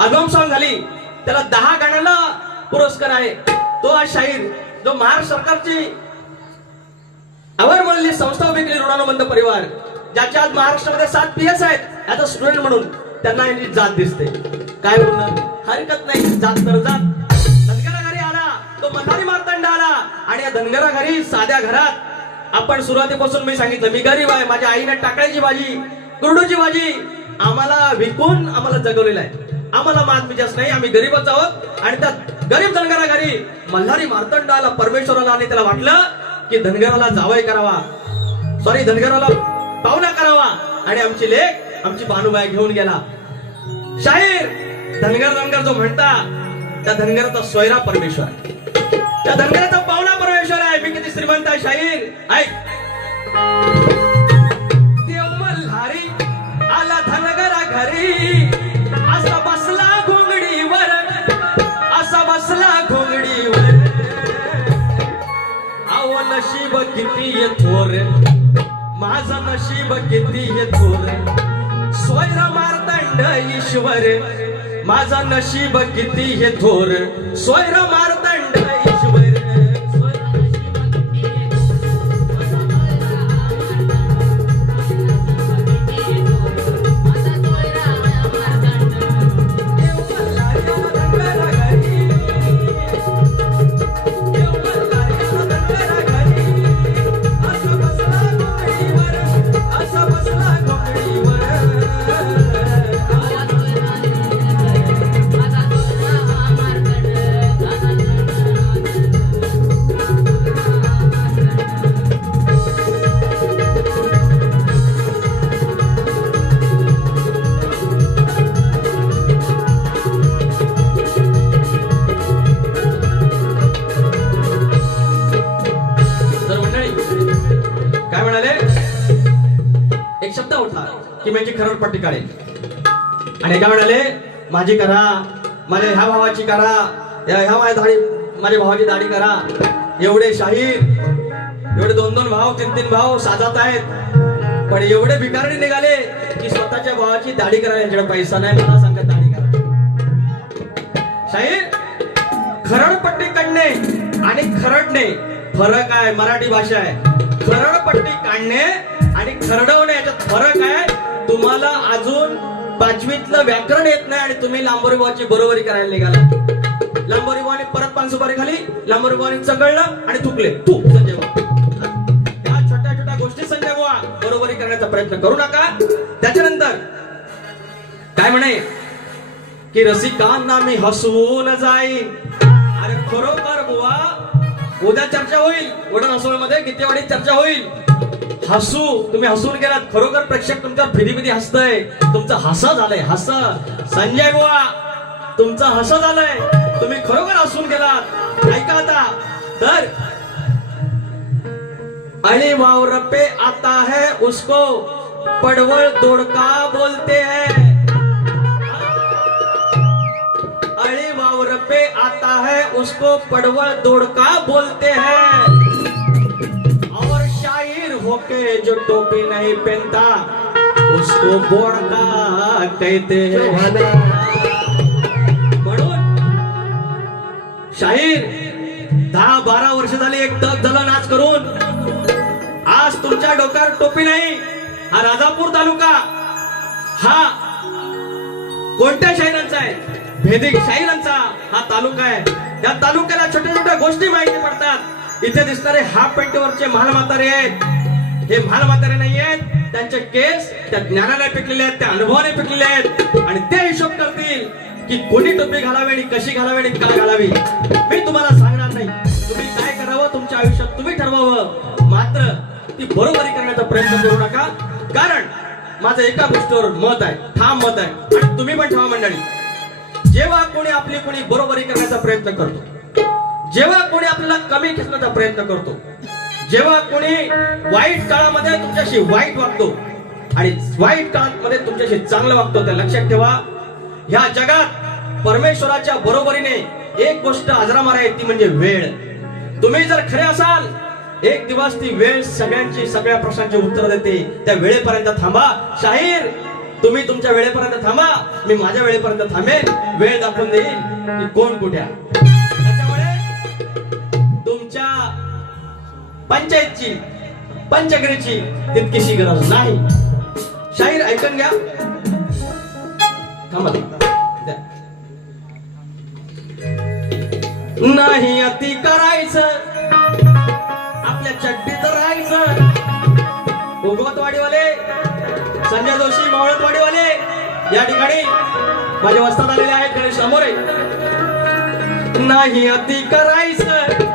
Album song झाली. त्याला दहा गाण्याला पुरस्कार आहे. तो हा शाहीर जो महाराष्ट्र सरकारची अवर म्हणली संस्था उभी केली ऋणानुबंध परिवार ज्याच्या आज महाराष्ट्रामध्ये सात पी एस आहेत. ऍज अ स्टुडंट म्हणून त्यांना यांची जात दिसते. काय बोलणं? हरकत नाही. जात तर जात. धनगरा घरी आला. तो मथारी मार्तंड आला. आणि या धनगरा घरी साध्या घरात आपण सुरुवातीपासून मी सांगितलं मी गरीब आहे. माझ्या आईने टाकळ्याची भाजी कुरडूची भाजी आम्हाला विकून आम्हाला जगवलेलं आहे. आम्हाला मात जास्त नाही आम्ही गरीबच आहोत. आणि त्या गरीब धनगरा घरी मल्हारी मार्तंडाला परमेश्वराला आणि त्याला वाटलं की धनगराला जावय करावा. सॉरी धनगराला पाहुणा करावा. आणि आमची लेख आमची बानुबाई घेऊन गेला. शाहीर धनगर धनगर जो म्हणता त्या धनगराचा सोयरा परमेश्वर. आहे. त्या धनगराचा पाहुणा परमेश्वर आहे. मी किती श्रीमंत आहे शाहीर. ऐक. किती हे थोर. माझं नशीब किती हे थोर. स्वैर मारदंड ईश्वर. माझं नशीब किती हे थोर. स्वैर मारदंड की माझी खरडपट्टी काढेल. आणि काय म्हणाले माझी करा माझ्या ह्या भावाची करा या ह्या माझ्या दाढी माझ्या भावाची दाढी करा. एवढे शाहीर एवढे दोन दोन भाव तीन तीन भाव साजात आहेत. पण एवढे भिकारणी निघाले की स्वतःच्या भावाची दाढी करा यांच्याकडे पैसा नाही मला सांगत दाढी करा. शाहीर खरडपट्टी काढणे आणि खरडणे फरक आहे मराठी भाषा आहे. खरडपट्टी काढणे आणि खरडवणे याच्यात फरक आहे. तुम्हाला अजून पाचवीतलं व्याकरण येत नाही आणि तुम्ही लांबोरीबाची बरोबरी करायला निघाला. लांबोरीबाने परत पान सुपारी खाली लांबोरीबाने चकळलं आणि थुकले. तू संजय या छोट्या छोट्या गोष्टी संजय बुवा बरोबरी करण्याचा प्रयत्न करू नका. त्याच्यानंतर काय म्हणे? की रसिकांना मी हसवून जाईन. अरे खरोखर बुवा उद्या चर्चा होईल. वडनमध्ये किती चर्चा होईल? हसू तुम्ही हसून गेलात खरोखर प्रेक्षक तुमच्या फिरी हसतय. तुमचं हस झालंय हस. संजय बुवा तुमचं हस झालंय. तुम्ही खरोखर हसून गेलात. ऐका आता. तर अली वावर पे आता है उसको पडवळ दोडका बोलते है. अळी वावर पे आता है उसको पडवळ दोड़का बोलते है. होके जो टोपी नहीं पहनता उसको बोड़का कहते म्हणून शाहीर दहा बारा वर्ष झाली एक तग झाला नाच करून. आज तुमच्या डोक्यावर टोपी नाही हा राजापूर तालुका. हा कोणत्या शाहिरांचा आहे? भेदिक शाहिरांचा हा तालुका आहे. या तालुक्याला छोट्या छोट्या गोष्टी माहिती पडतात. इथे दिसणारे हाफ पेंटीवरचे म्हातारे आहेत. हे म्हातारे नाही आहेत त्यांचे केस त्या ज्ञानाने पिकलेले आहेत त्या अनुभवाने पिकलेले आहेत. आणि ते हिशोब करतील की कोणी टोपी घालावी आणि कशी घालावी आणि काय घालावी. मी तुम्हाला सांगणार नाही. तुम्ही काय करावं तुमच्या आयुष्यात तुम्ही ठरवावं. मात्र ती बरोबरी करण्याचा प्रयत्न करू नका. कारण माझं एका गोष्टीवर मत आहे ठाम मत आहे. आणि तुम्ही पण ठेवा मंडळी. जेव्हा कोणी आपली कोणी बरोबरी करण्याचा प्रयत्न करतो जेव्हा कोणी आपल्याला कमी खेचण्याचा प्रयत्न करतो जेव्हा कोणी वाईट काळामध्ये तुमच्याशी वाईट वागतो आणि वाईट काळामध्ये तुमच्याशी चांगलं वागतो तर लक्षात ठेवा ह्या जगात परमेश्वराच्या बरोबरीने एक गोष्ट आजरामार आहे ती म्हणजे वेळ. तुम्ही जर खरे असाल एक दिवस ती वेळ सगळ्यांची सगळ्या प्रश्नांची उत्तर देते. त्या वेळेपर्यंत थांबा. शाहीर तुम्ही तुमच्या वेळेपर्यंत थांबा. मी माझ्या वेळेपर्यंत थांबेन. वेळ दाखवून देईन की कोण कुठे पंचायतची पंचगिरीची तितकीशी गरज नाही. शाहीर ऐकून घ्या. नाही अति करायचं. आपल्या चड्डीत राहायचं. भोगवतवाडीवाले संजय जोशी मावळतवाडीवाले या ठिकाणी माझे वस्तात आलेले आहेत गणेश अमोरे नाही अति करायचं.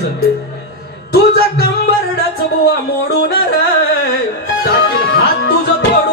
करायचं तुझं कंबरडाच बुवा मोडून र. हात तुझं तोड